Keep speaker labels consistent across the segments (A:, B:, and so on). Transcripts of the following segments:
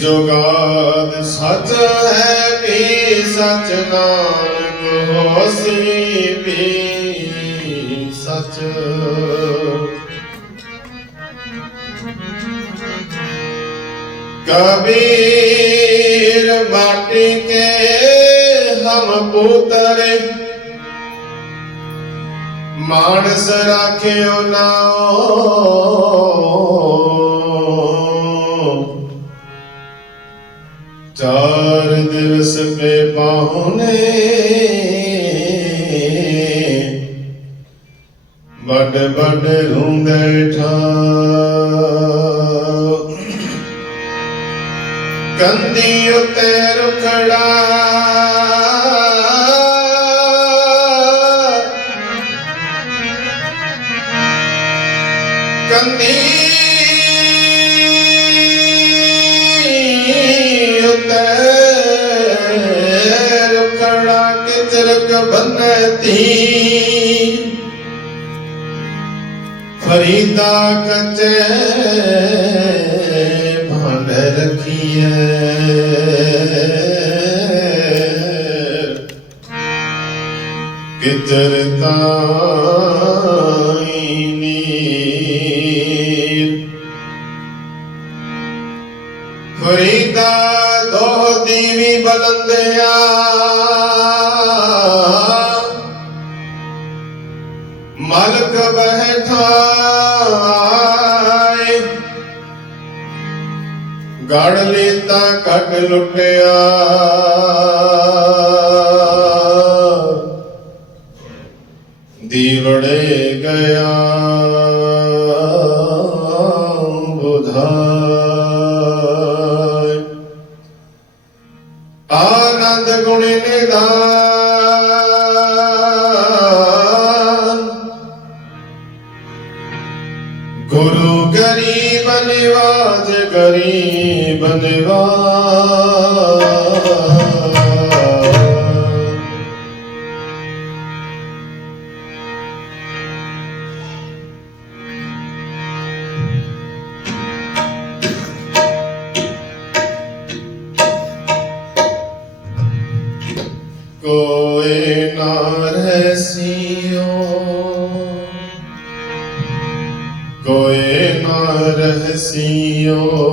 A: ਜੋਗਾਦ ਸੱਚ ਹੈ ਕੀ ਸੱਚ ਨਾਮ ਹੋਸੀ ਵੀ ਸੱਚ। ਕਬੀਰ ਬਾਟੀ ਕੇ ਹਮ ਪੁੱਤਰ ਮਾਨਸ ਰਾਖਿਓ ਨਾਉ ਚਾਰ ਦਿਵਸ ਪੇ ਪਾਹੁਨੇ ਵੱਡ ਵੱਡ ਹੁੰਦੇ ਠਾ ਕੰਦੀ ਉਤੇ ਰੁਖੜਾ ਫਰੀਦਾ ਕਚੇ ਭਾਂਡ ਰਖੀਏ। ਕਿਚਰ ਲੀਤਾ ਲੁੱਟਿਆ। ਦੀਵੜੇ ਗਿਆ। કોઈ ના રહેસિયો કોઈ ના રહેસિયો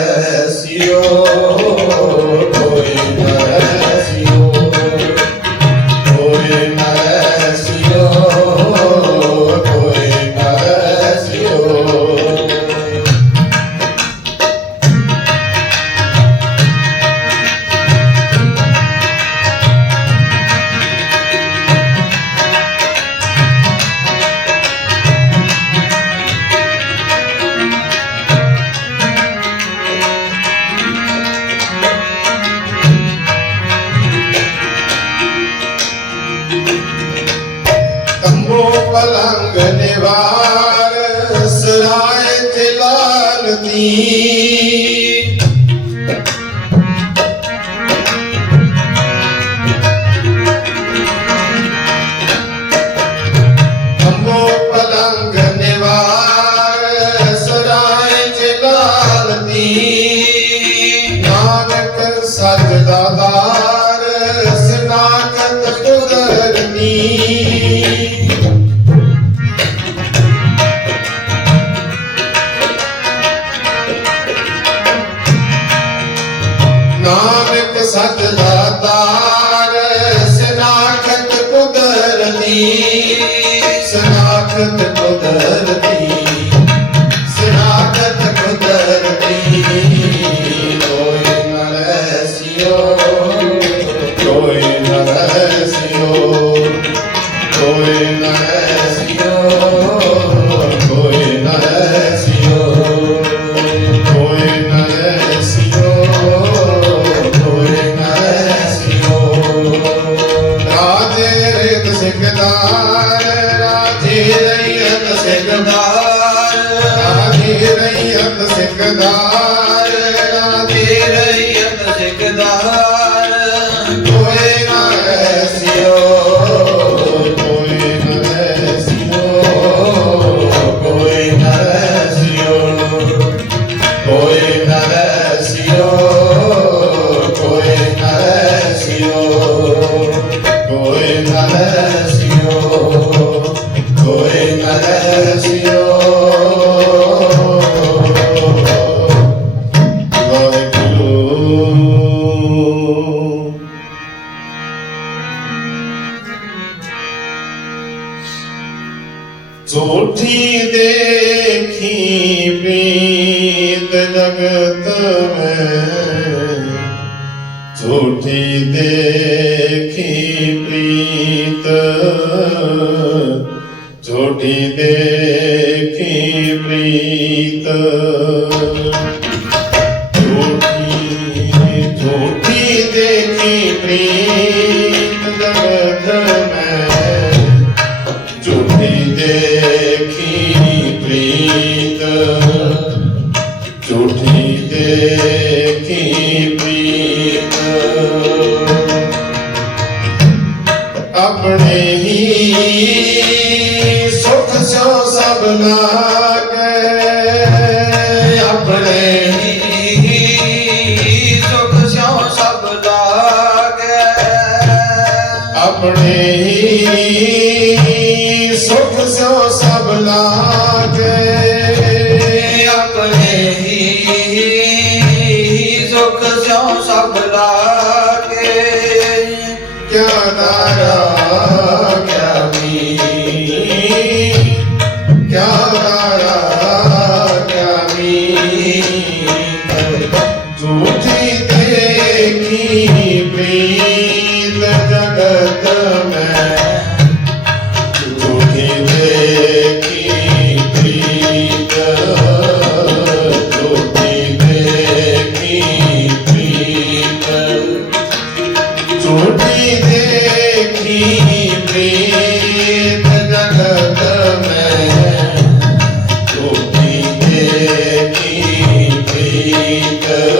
A: recio. ਤੰਬੂ ਪਲੰਗ ਨਿਵਾਰ ਸਰਾਏ ਤੇ ਲਾਲ ਦੀ ਨਾਨਕ ਸਤ ਦਾਤਾਰ ਸਨਾਖਤ ਕੁਦਰਤੀ ਸਨਾਖਤ ਝੂਠੀ ਦੇਖੀ ਪ੍ਰੀਤ ਜਗਤ ਮੈਂ ਝੂਠੀ ਦੇਖੀ ਪ੍ਰੀਤ ਝੂਠੀ ਦੇ ਝੂਠੀ ਦੇ ਕੀ ਪ੍ਰੀਤ? ਆਪਣੇ ਹੀ ਸੁਖ ਸਿਓ ਸਭ ਲਾਗੇ
B: ਆਪਣੇ ਹੀ ਸੁਖ ਸਿਓ ਸਭ ਲਾਗੇ
A: ਆਪਣੇ ਹੀ ਸੁਖ ਸਿਓ ਸਭ ਲਾਗੇ Nagarami The.